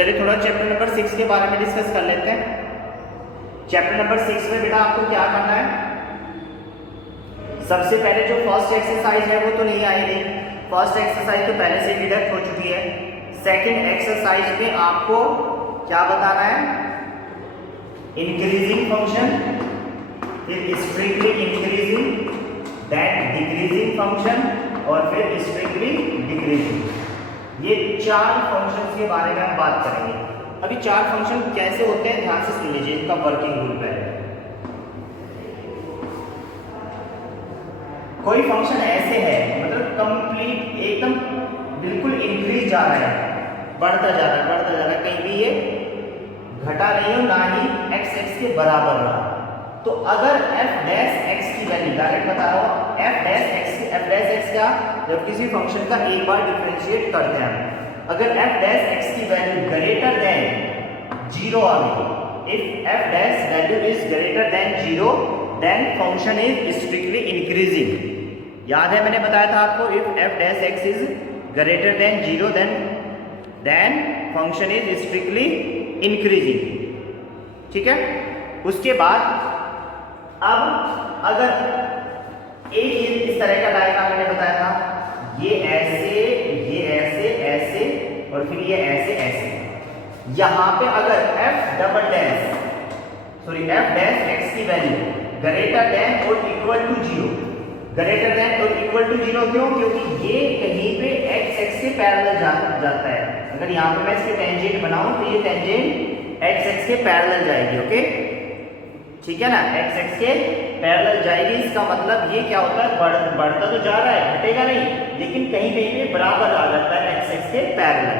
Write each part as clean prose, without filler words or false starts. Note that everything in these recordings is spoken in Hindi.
चलिए थोड़ा चैप्टर नंबर 6 के बारे में डिस्कस कर लेते हैं। चैप्टर नंबर 6 में बेटा आपको क्या करना है, सबसे पहले जो फर्स्ट एक्सरसाइज है वो तो नहीं आएगी, फर्स्ट एक्सरसाइज तो पहले से डिडक्ट हो चुकी है। सेकंड एक्सरसाइज में आपको क्या बताना है, इंक्रीजिंग फंक्शन, फिर strictly increasing, then decreasing function और फिर स्ट्रिक्टली डिक्रीजिंग। ये चार फंक्शंस के बारे में हम बात करेंगे। अभी चार फंक्शन कैसे होते हैं ध्यान से सुन लीजिए, इनका वर्किंग रूल पहले। कोई फंक्शन ऐसे है मतलब कंप्लीट एकदम बिल्कुल इंक्रीज जा रहा है, बढ़ता जा रहा है, बढ़ता जा रहा है, कहीं भी ये घटा नहीं हो ना ही एक्स एक्स के बराबर रहा। तो अगर एफ डैश एक्स की वैल्यू, डायरेक्ट बता रहा हूं, एफ डैश एक्स क्या, जब किसी फंक्शन का एक बार डिफरेंशिएट करते हैं, अगर एफ डैश एक्स की वैल्यू ग्रेटर देन 0 आ गई, if F dash value is greater than 0 then function is strictly increasing. याद है मैंने बताया था आपको, if F dash x is greater than 0 then function is strictly increasing. ठीक है, उसके बाद अब अगर एक इस तरह का डायग्राम मैंने बताया था, ये ऐसे और फिर ये ऐसे, यहां पे अगर एफ डैश एक्स की वैल्यू ग्रेटर देन और इक्वल टू 0, ग्रेटर देन और इक्वल टू 0 क्यों, क्योंकि ये कहीं पे एक्स एक्स के पैरेलल जाता है। अगर यहाँ पे मैं इसके टेंजेंट बनाऊं तो ये टेंजेंट एक्स एक्स के पैरेलल जाएगी। ओके, ठीक है ना, एक्स एक्स के पैरेलल जाएगी। इसका मतलब ये क्या होता है, बढ़ता तो जा रहा है, घटेगा नहीं, लेकिन कहीं कहीं पे बराबर आ जाता है एक्स एक्स के पैरेलल।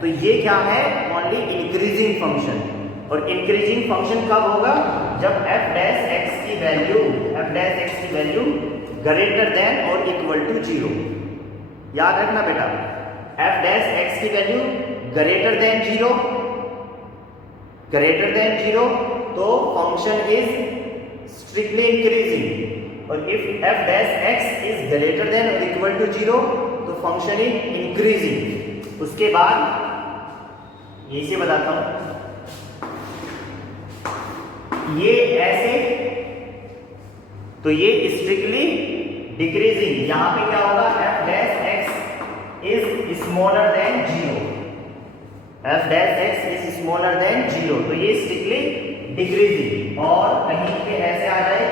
तो ये क्या है, ओनली इंक्रीजिंग फंक्शन। और इंक्रीजिंग फंक्शन कब होगा, जब एफ डैश एक्स की वैल्यू ग्रेटर देन और इक्वल टू 0। याद रखना बेटा, एफ डैश एक्स की वैल्यू ग्रेटर देन 0 तो फंक्शन इज स्ट्रिक्टली इंक्रीजिंग, और if F dash x is greater then और इक्वल टू 0 तो फंक्शन इज इंक्रीजिंग। उसके बाद यही से बताता हूं, ये ऐसे तो ये स्ट्रिक्टली डिक्रीजिंग। यहां पे क्या होगा, F dash x is smaller than 0, F dash x is smaller than 0 तो ये स्ट्रिक्टली डिक्रीजिंग। और कहीं पे ऐसे आ जाए,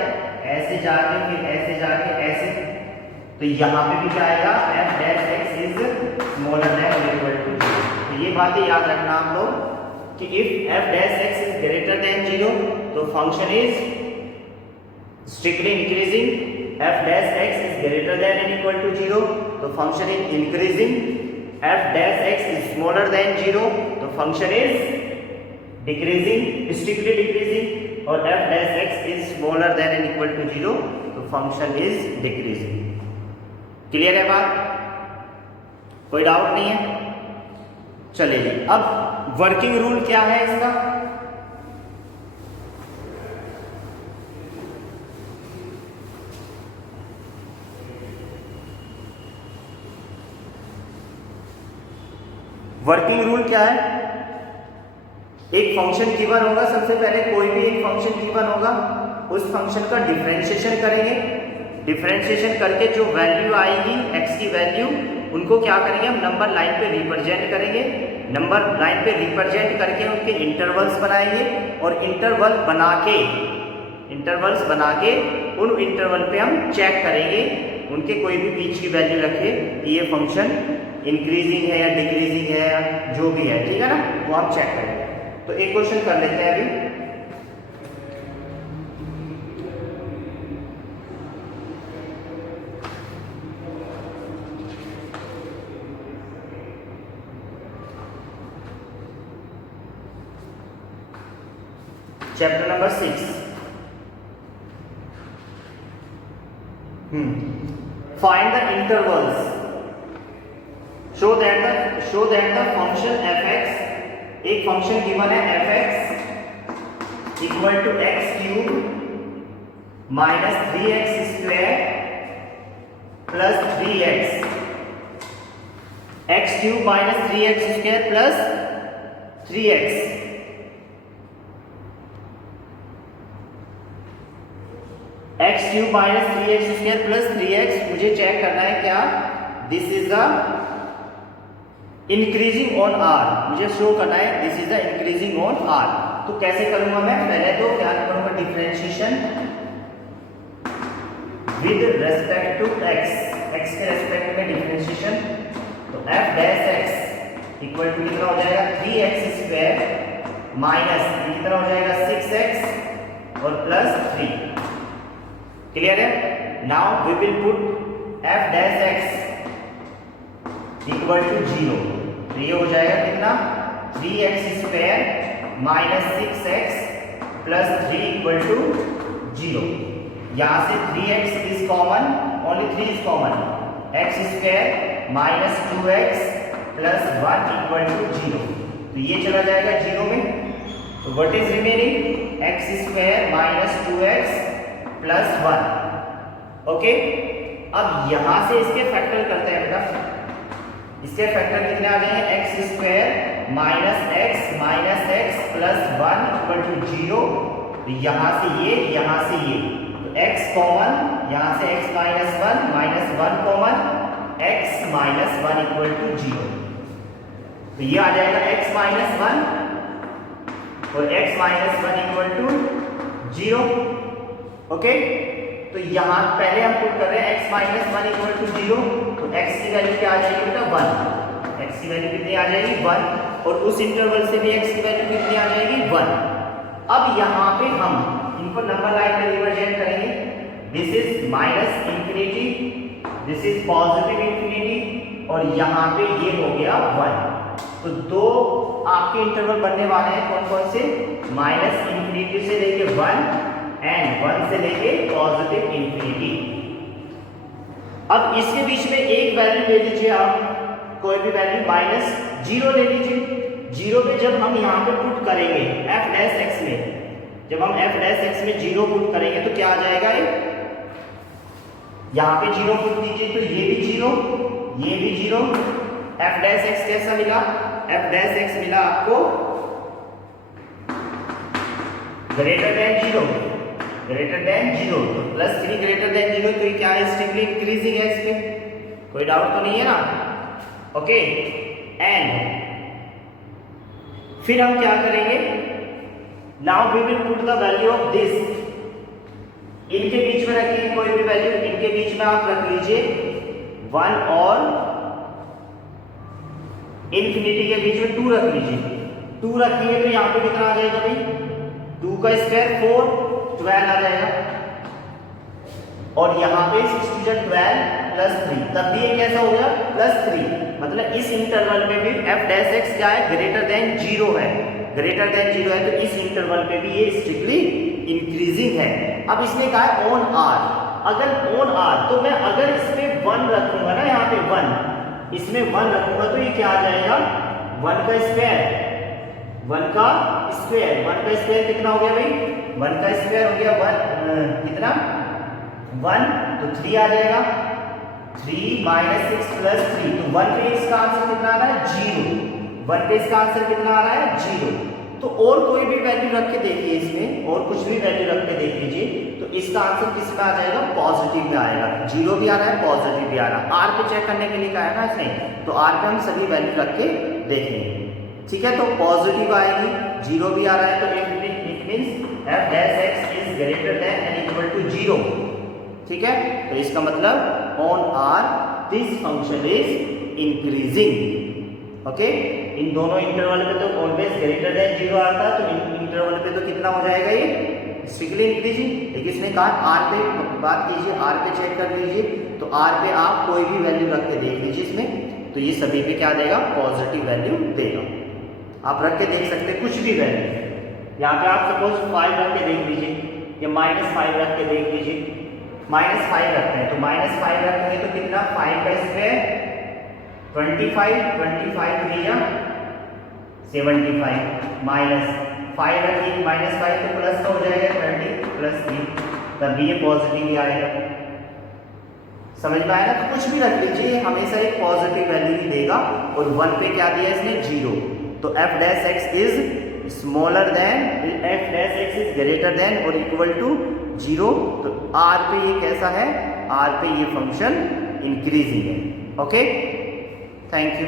ऐसे जाके फिर ऐसे जाके ऐसे, तो यहां पे भी क्या आएगा, f dash x is smaller than और इक्वल टू 0। तो ये बातें याद रखना आप लोग कि if F dash x is greater than 0 तो function is strictly increasing, f dash x is greater than and equal to 0 तो function is increasing, f dash x is smaller than 0 तो function is decreasing, strictly decreasing, और f dash x is smaller than and equal to 0 तो फंक्शन इज डिक्रीजिंग। क्लियर है बात, कोई डाउट नहीं है। चलिए जी, अब वर्किंग रूल क्या है इसका, वर्किंग रूल क्या है, एक फंक्शन गिवन होगा, सबसे पहले कोई भी एक फंक्शन गिवन होगा, उस फंक्शन का डिफरेंशिएशन करेंगे, डिफरेंशिएशन करके जो वैल्यू आएगी एक्स की वैल्यू, उनको क्या करेंगे हम, नंबर लाइन पे रिप्रेजेंट करेंगे, नंबर लाइन पे रिप्रेजेंट करके उनके इंटरवल्स बनाएंगे, और इंटरवल्स बना के उन इंटरवल पे हम चेक करेंगे, उनके कोई भी बीच की वैल्यू रखे ये फंक्शन इंक्रीजिंग है या डिक्रीजिंग है या जो भी है, ठीक है ना, वो हम चेक करेंगे। तो एक क्वेश्चन कर लेते हैं अभी, chapter number 6, find the intervals, show that the function fx, एक फंक्शन गिवन है fx equal to X cube minus 3x square plus 3x, X cube minus 3x square plus 3x x cube minus 3x square plus 3x, मुझे चेक करना है क्या this is the increasing on r, मुझे शो करना है this is the increasing on r। तो कैसे करूंगा मैं, पहले तो क्या करूंगा differentiation with respect to x, x के रेस्पेक्ट में डिफरेंशिएशन, तो f dash x equal to कितना हो जाएगा 3x स्क्वायर माइनस कितना हो जाएगा 6x और प्लस 3। क्लियर है? Now we will put f dash x equal to 0, तो ये हो जाएगा कितना 3x square minus 6x plus 3 equal to 0। यहाँ से 3x is common, only 3 is common, x square minus 2x plus 1 equal to 0, तो ये चला जाएगा 0 में। तो what is remaining x square minus 2x plus 1। Okay, अब यहां से इसके फैक्टर करते हैं बेटा, इसके फैक्टर कितने आ जाएंगे x square minus x plus 1 equal to 0, तो यहां से ये तो x कॉमन, यहां से x minus 1 common, x minus 1 equal to 0, तो ये आ जाएगा x माइनस 1 और x minus 1 equal to 0। Okay, तो यहां पहले हम पुट कर रहे हैं x माइनस 1 इक्वल टू 0, तो x की वैल्यू क्या आ जाएगी बेटा 1, x की वैल्यू कितनी आ जाएगी 1, और उस इंटरवल से भी x की वैल्यू कितनी आ जाएगी 1। अब यहां पे हम इनको नंबर लाइन में रिप्रेजेंट करेंगे, this is minus infinity, this is positive infinity, और यहां पे ये हो गया 1। तो दो आपके इंटरवल बनने वाले हैं, कौन कौन से, माइनस इंफिनिटी से लेके 1 एंड 1 से लेके पॉजिटिव इंफिनिटी। अब इसके बीच में एक वैल्यू ले लीजिए आप, कोई भी वैल्यू माइनस 0 ले लीजिए। 0 पे जब हम यहाँ पे पुट करेंगे f डैश x में, जब हम f डैश x में 0 पुट करेंगे तो क्या आ जाएगा, ये यहाँ पे 0 पुट कीजिए तो ये भी 0, ये भी 0, f डैश x कैसा मिला, f डैश x मिला आपको ग्रेटर देन 0, ग्रेटर देन 0, तो प्लस 3 ग्रेटर देन 0, तो ये क्या है स्ट्रिक्टली इंक्रीजिंग है, इसमें कोई डाउट तो नहीं है ना। ओके, एंड फिर हम क्या करेंगे, now we will put the value of this, इनके बीच में रखिए कोई भी वैल्यू, इनके बीच में आप रख लीजिए 1 और इंफिनिटी के बीच में 2 रख लीजिए। 2 रखिए तो यहाँ पे कितना आ जाएगा भाई, 2 का स्क्वायर 4, 12 आ जाएगा, और यहाँ पे 6 12 प्लस 3, तब भी ये कैसा हो गया प्लस 3, मतलब इस इंटरवल में भी f डैश x क्या है ग्रेटर देन 0 है, ग्रेटर देन 0 है, तो इस इंटरवल पे भी ये स्ट्रिक्टली इंक्रीजिंग है। अब इसने कहा है ऑन r, अगर ऑन r तो मैं अगर इसमें 1 रखूंगा ना, यहाँ पे 1, इसमें 1 रखूंगा तो ये क्या आ जाएगा 1 का स्क्वायर, 1 का स्क्वायर, 1 का स्क्वायर कितना हो गया भाई, 1 का स्क्वायर हो गया 1 कितना 1, तो 3 आ जाएगा, 3 माइनस 6 प्लस 3, तो 1 पे इसका आंसर कितना आ रहा है 0, 1 पे इसका आंसर कितना आ रहा है 0। तो और कोई भी वैल्यू रख के देखिए इसमें, और कुछ भी वैल्यू रख के देख लीजिए, तो इसका आंसर किस में आ जाएगा, पॉजिटिव में आएगा, 0 भी आ रहा है पॉजिटिव भी आ रहा है। r पे चेक करने के लिए कहा है ना इसने, तो r पे हम सभी वैल्यू रख के देखेंगे, ठीक है। तो पॉजिटिव आएगी, 0 भी आ रहा है, तो it means f dash x is greater than and equal to 0, ठीक है। तो इसका मतलब on r this function is increasing. Okay, इन दोनों इंटरवल पे तो ऑलवेज ग्रेटर देन 0 आता है, तो इन इंटरवल पे तो कितना हो जाएगा ये स्ट्रिक्टली इंक्रीजिंग। लेकिन इसने कहा r पे बात कीजिए, r पे चेक कर लीजिए, तो r पे आप कोई भी वैल्यू रख के देख लीजिए इसमें, तो ये सभी पे क्या देगा पॉजिटिव वैल्यू देगा। आप रख के देख सकते हैं कुछ भी वैल्यू, यहाँ पे आप सपोज 5 रख के देख लीजिए या -5 रख के देख लीजिए, -5 रखते हैं तो -5 रखेंगे तो कितना 5 का स्क्वायर 25, 25 3 75, -5 रखिए -5 तो प्लस का हो जाएगा 30 प्लस 3, तब भी ये पॉजिटिव ही आएगा। समझ में आया ना, तो कुछ भी रख लीजिए, हमेशा एक पॉजिटिव वैल्यू ही देगा। और 1 पे क्या दिया इसने 0, तो F dash x is smaller then, F dash x is greater then और इक्वल टू 0, तो आर पे ये कैसा है, आर पे ये फंक्शन इंक्रीजिंग है। Okay, thank you.